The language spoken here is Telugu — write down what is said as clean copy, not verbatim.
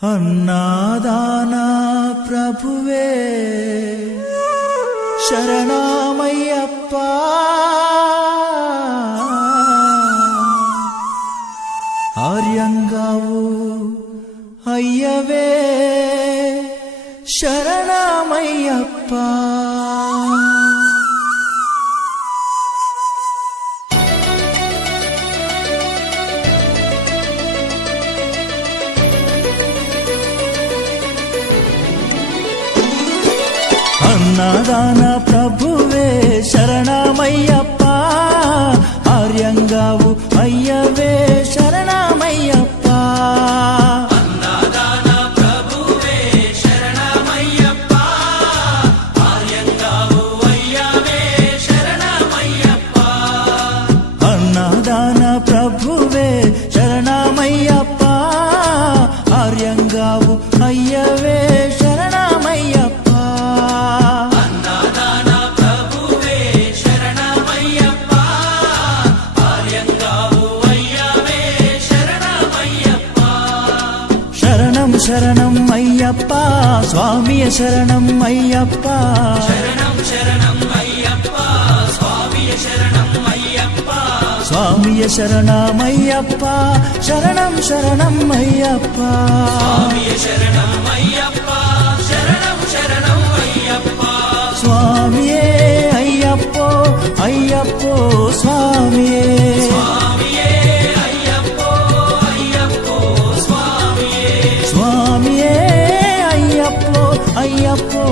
అన్నాదానా ప్రభువే శరణమయ్యప్ప, ఆర్యంగావు అయ్యవే శరణమయ్యప్ప. అన్నదాన ప్రభువే శరణమయ్యప్ప, ఆర్యంగావు అయ్యవే శరణమయ్యప్ప. అన్నదాన ప్రభువే శరణమయ్యప్ప, ఆర్యంగావు అయ్యవే శరణమయ్యప్ప. అన్నదాన ప్రభువే శరణమయ్యప్ప, ఆర్యంగావు అయ్యవే శరణమయ్యప్ప. శరణం అయ్యప్ప స్వామియ శరణం అయ్యప్ప, శరణం శరణం అయ్యప్ప స్వామియ శరణం అయ్యప్ప. స్వామియ శరణమయ్యప్ప, శరణం శరణం అయ్యప్ప, స్వామియ శరణం అయ్యప్ప, శరణం శరణం అయ్యప్ప. స్వామియే అయ్యప్పో అయ్యప్పో స్వామియే, స్వామియే అయ్యప్పో అయ్యప్పో స్వామియే. స్వామియే అయ్యప్పో అయ్యప్పో